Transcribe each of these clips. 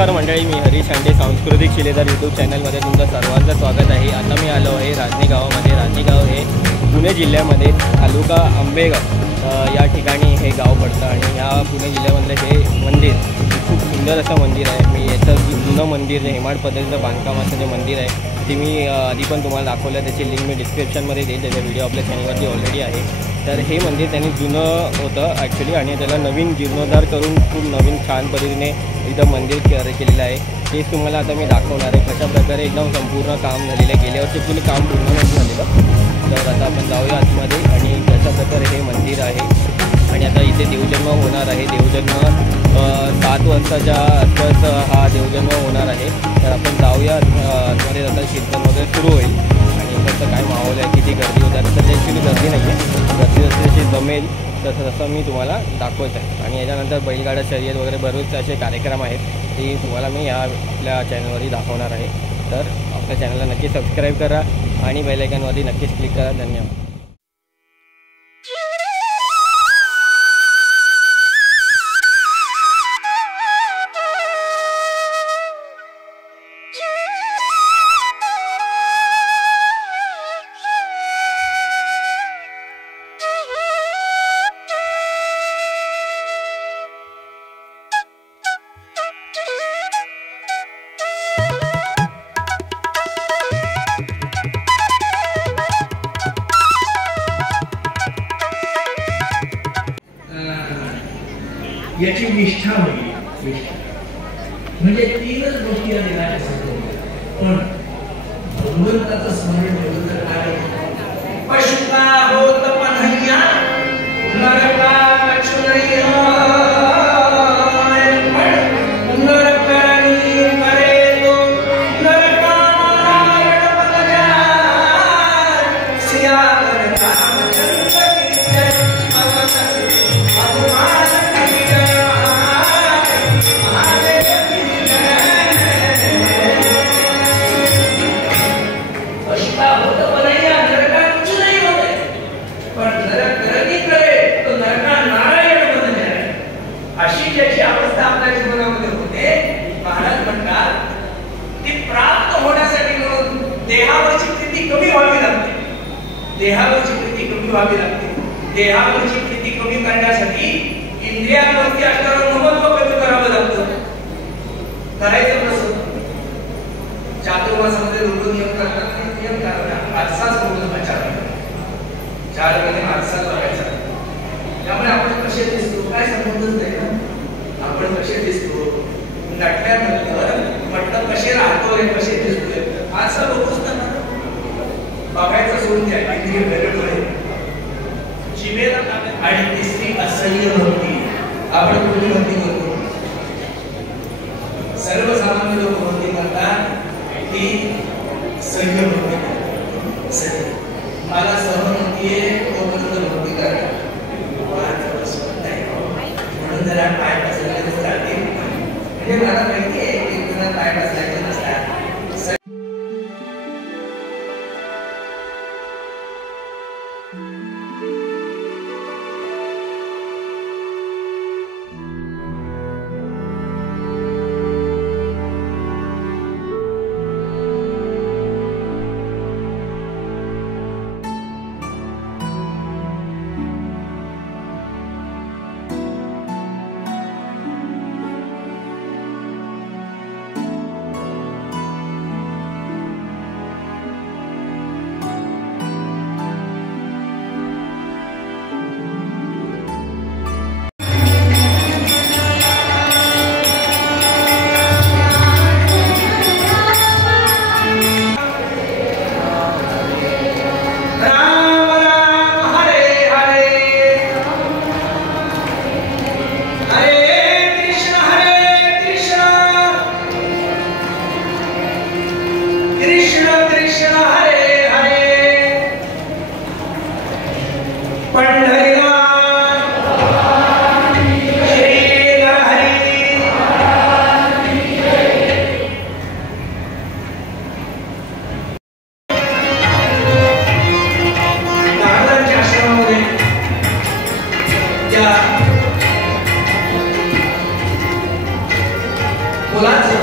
नमस्कार मंडळी, मी हरीश हांडे सांस्कृतिक शिलेदार यूट्यूब चॅनलमध्ये तुमचं सर्वांचं स्वागत आहे। आता मी आलो आहे राजनी गावामध्ये। राजनी गाव हे पुणे जिल्ह्यामध्ये तालुका आंबेगाव या ठिकाणी हे गाव पडतं आणि ह्या पुणे जिल्ह्यामधलं हे मंदिर खूप सुंदर असं मंदिर आहे। मी याचं जुनं मंदिर जे हेमाड पद्धतीचं बांधकाम असं जे मंदिर आहे ते मी आधी पण तुम्हाला दाखवलं, त्याची लिंक मी डिस्क्रिप्शनमध्ये देईल। त्याचा व्हिडिओ आपल्या चॅनलवरती ऑलरेडी आहे। तर हे मंदिर त्यांनी जुनं होतं ॲक्च्युली आणि त्याला नवीन जीर्णोद्धार करून खूप नवीन छान पद्धतीने एकदम मंदिर केलेलं आहे। तेच तुम्हाला आता मी दाखवणार आहे कशा प्रकारे एकदम संपूर्ण काम झालेलं आहे। गेल्या वर्षी ॲक्च्युली काम पूर्ण नाही झालेलं। तर आता आपण जाऊया आतमध्ये आणि कशा प्रकारे हे मंदिर आहे आणि आता इथे देवजन्म होणार आहे। देवजन्म 7 वाजताच्या आसपास हा देवजन्म होणार आहे। तर आपण जाऊया आतमध्ये, आता कीर्तन वगैरे सुरू होईल आणि कसं काय माहोल आहे, किती गर्दी होतात। तर ॲक्च्युली गर्दी नाही आहे, गर्दी जशी जमेल तसं मी तुम्हाला दाखवत आहे। आणि याच्यानंतर बैलगाडा शर्यत वगैरे बरेच असे कार्यक्रम आहेत ते तुम्हाला मी आपल्या चॅनलवरती दाखवणार आहे। तर आपल्या चॅनलला नक्की सबस्क्राईब करा आणि बेल आयकॉनवरती नक्कीच क्लिक करा। धन्यवाद। याची निष्ठा होईल। म्हणजे 3च गोष्टी देवाने सांगितल्या, पण भगवंताचं स्मरण ठेवलं तर काय? पशुका होत पन्हैया नरका कछुनैया देहावरची प्रीती कमी व्हावी लागते। देहावरची प्रीती कमी करण्यासाठी इंद्रियांवरती असणारं महत्त्व कमी करावं लागतं। करायचं कसं? चातुर्मासामध्ये लोक नियम करतात, नियम करायला आजचाच बोलून बचावायचा 4 महिने आजचाच बघायचा। त्यामुळे आपण कसे दिसतो काय संबंधच नाही ना। आपण कसे दिसतो नटल्यानंतर म्हटलं कसे राहतोय, कसे दिसतोय असं बघूच ना बघायचं सोडून द्या। इंद्रिय वेगळे जिभेला आणि तिसरी असह्य भक्ती। आपण कोणी भक्ती करतो? सर्वसामान्य लोक भक्ती करतात ती सह्य भक्ती। मला सहमती आहे तोपर्यंत भक्ती करा, म्हणून जरा पाय पसरले जाते। म्हणजे मला माहिती आहे की तुला पाय पसरायचे नसतात। मुलाचं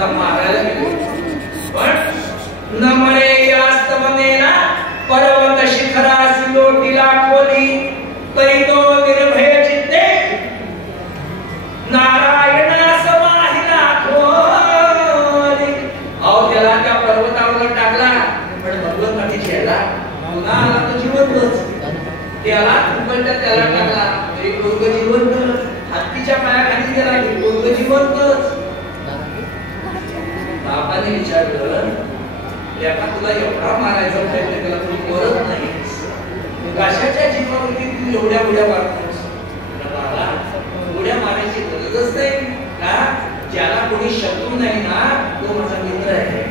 त्याला मारायला गेले. पण नमळे यास्तवनेना पर्वत शिखरासी लोटीला खोली तरी तो निर्भय चित्ते नारायणा समाहिला खोली. अहो त्याला त्या पर्वतावर टाकला पण भगवंताने झेला पुन्हा आला तो जिवंतच. त्याला तुकडच्या त्याला टाकला तरी पोरग जिवंतच. हत्तीच्या पायाखाली त्याला पोरग जिवंतच. बापाने विचारलं एका तुला एवढा मारायचा प्रयत्न केला तू करत नाहीस, कशाच्या जीवावरती तू एवढ्या उड्या मारतोस? बाबा उड्या मारायची गरजच नाही का? ज्याला कोणी शत्रू नाही ना तो माझा मित्र आहे,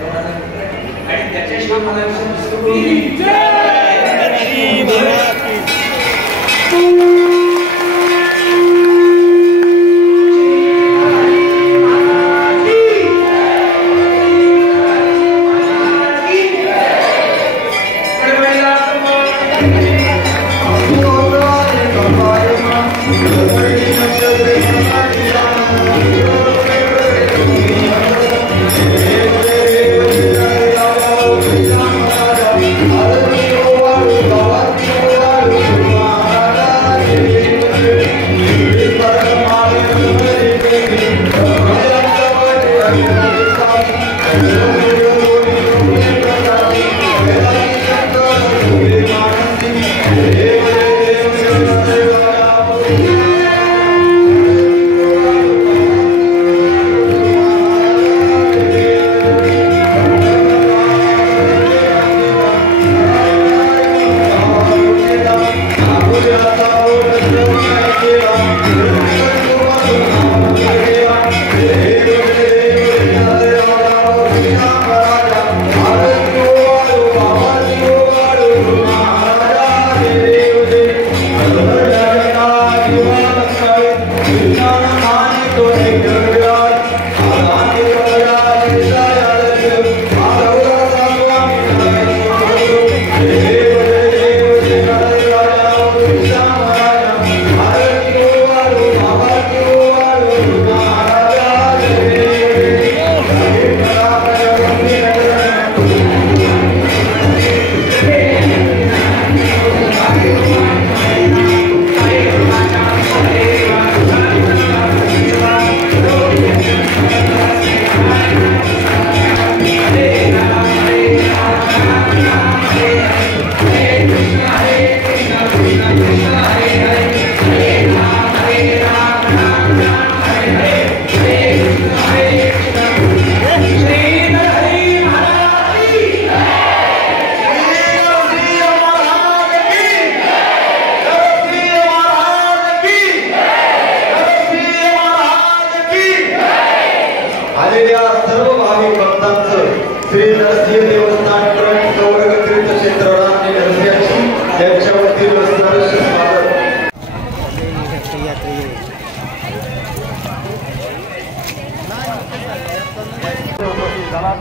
तो माझा मित्र आहे आणि त्याच्याशिवाय मला दुसरं कोणी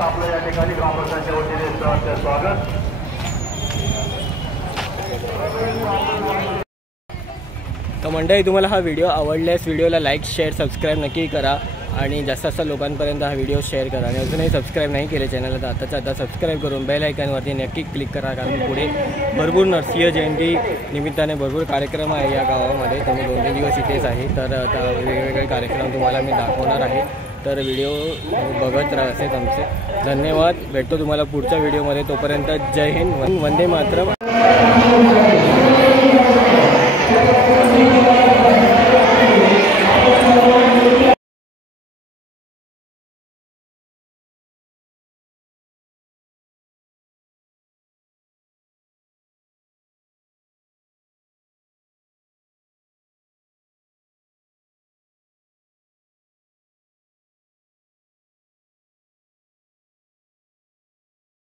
आपल्या या ठिकाणी ग्रामस्थांच्या वतीने स्वागत. तर मंडळी तुम्हाला हा व्हिडिओ आवडल्यास व्हिडिओला लाईक शेअर सबस्क्राईब नक्की करा आणि जास्त लोकांपर्यंत हा व्हिडिओ शेअर करा आणि अजूनही सबस्क्राईब नाही केले चॅनलला तर आताच्या आता सबस्क्राईब करून बेल आयकॉनवरती नक्की क्लिक करा. कारण पुढे भरपूर नरसिंह जयंती निमित्ताने भरपूर कार्यक्रम आहे या गावामध्ये. तुम्ही 2-3 दिवस इथेच आहे तर आता वेगवेगळे कार्यक्रम तुम्हाला मी दाखवणार आहे. तर व्हिडिओ बघत राहा असेच आमचे. धन्यवाद. भेटतो तुम्हाला पुढच्या व्हिडिओमध्ये. तोपर्यंत जय हिंद, वंदे मातरम.